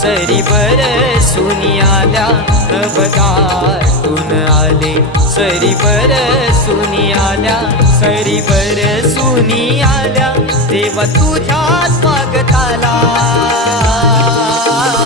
सरी बरसूनी आल्या नभदातून आले सरी बरसूनी आल्या सरी बरसूनी आल्या देवा तुझ्या स्वागताला